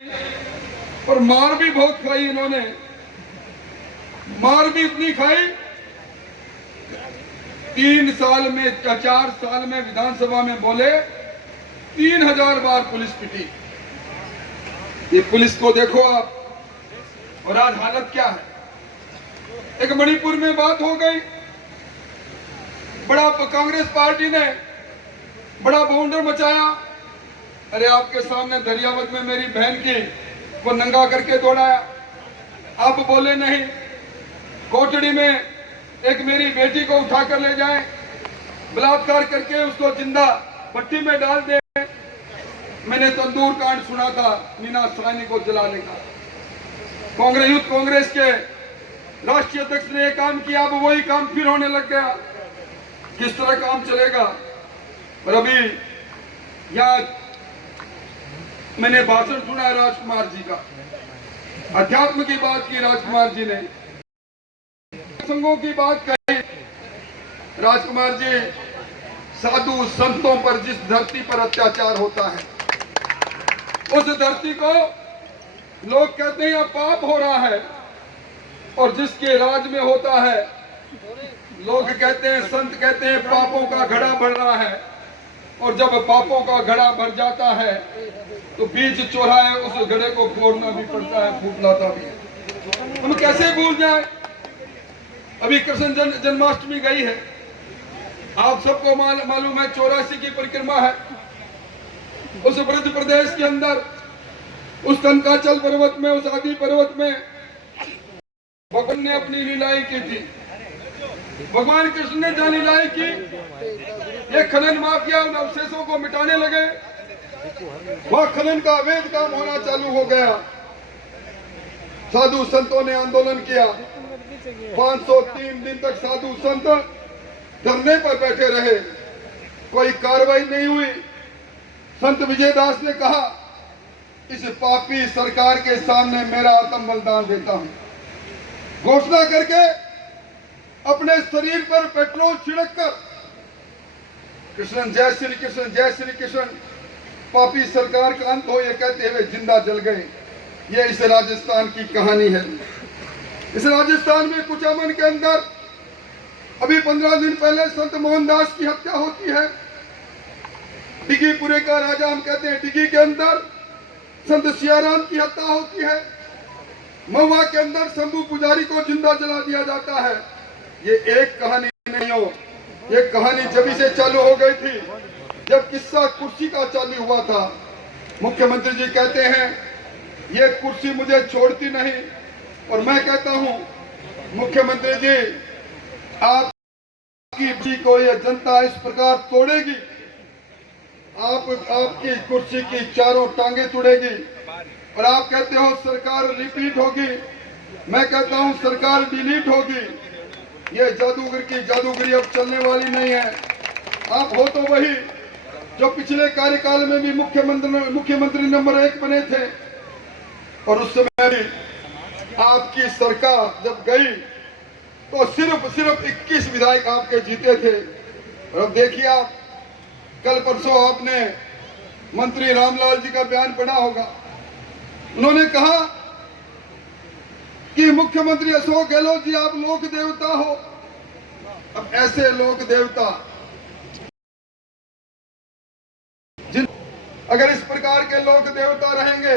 और मार भी बहुत खाई इन्होंने। मार भी इतनी खाई, 3 साल में 4 साल में विधानसभा में बोले 3000 बार पुलिस पिटी। ये पुलिस को देखो आप, और आज हालत क्या है। एक मणिपुर में बात हो गई, बड़ा कांग्रेस पार्टी ने बड़ा बाउंडर मचाया। अरे आपके सामने दरियावत में मेरी बहन की को नंगा करके दौड़ाया, आप बोले नहीं। कोटड़ी में एक मेरी बेटी को उठाकर ले जाएं, बलात्कार करके उसको जिंदा भट्टी में डाल दे। मैंने तंदूर कांड सुना था मीना सानी को जलाने का। कांग्रेस यूथ कांग्रेस के राष्ट्रीय अध्यक्ष ने यह काम किया, अब वही काम फिर होने लग गया। किस तरह काम चलेगा। और अभी यहाँ मैंने भाषण सुना राजकुमार जी का, अध्यात्म की बात की राजकुमार जी ने, संघों की बात कही। राजकुमार जी, साधु संतों पर जिस धरती पर अत्याचार होता है, उस धरती को लोग कहते हैं अब पाप हो रहा है, और जिसके राज में होता है लोग कहते हैं, संत कहते हैं पापों का घड़ा भर रहा है। और जब पापों का घड़ा भर जाता है तो बीच चौराहे उस घड़े को फोड़ना भी पड़ता है, फूटलाता भी है। हम कैसे भूल जाएं। अभी कृष्ण जन्माष्टमी गई है, आप सबको मालूम है 84 की परिक्रमा है। उस ब्रज प्रदेश के अंदर उस कंकाचल पर्वत में, उस आदि पर्वत में भगवान ने अपनी लीलाएं की थी। भगवान कृष्ण ने जहाँ लीलाएं की, ये खनन माफिया उन अवशेषों को मिटाने लगे। वह खनन का अवैध काम होना चालू हो गया। साधु संतों ने आंदोलन किया। 503 दिन तक साधु संत धरने पर बैठे रहे, कोई कार्रवाई नहीं हुई। संत विजयदास ने कहा, इस पापी सरकार के सामने मेरा आत्म बलिदान देता हूं। घोषणा करके अपने शरीर पर पेट्रोल छिड़क कर कृष्ण जय श्री कृष्ण, जय श्री कृष्ण, पापी सरकार का अंत हो, ये कहते हुए जिंदा जल गए। ये इस राजस्थान की कहानी है। इस राजस्थान में कुचामन के अंदर अभी 15 दिन पहले संत मोहनदास की हत्या होती है। डिगीपुरे का राजा हम कहते हैं, डिगी के अंदर संत सियाराम की हत्या होती है। महुआ के अंदर शंभू पुजारी को जिंदा जला दिया जाता है। ये एक कहानी नहीं हो, ये कहानी जब से चालू हो गई थी जब किस्सा कुर्सी का चालू हुआ था। मुख्यमंत्री जी कहते हैं ये कुर्सी मुझे छोड़ती नहीं, और मैं कहता हूं मुख्यमंत्री जी, आपकी को ये जनता इस प्रकार तोड़ेगी, आपकी कुर्सी की चारों टांगे तोड़ेगी। और आप कहते हो सरकार रिपीट होगी, मैं कहता हूं सरकार डिलीट होगी। ये जादूगर की जादूगरी अब चलने वाली नहीं है। आप हो तो वही जो पिछले कार्यकाल में भी मुख्यमंत्री नंबर 1 बने थे, और उस समय भी आपकी सरकार जब गई तो सिर्फ 21 विधायक आपके जीते थे। और अब देखिए आप, कल परसों आपने मंत्री रामलाल जी का बयान पढ़ा होगा। उन्होंने कहा कि मुख्यमंत्री अशोक गहलोत जी आप लोक देवता हो। अब ऐसे लोक देवता अगर इस प्रकार के लोक देवता रहेंगे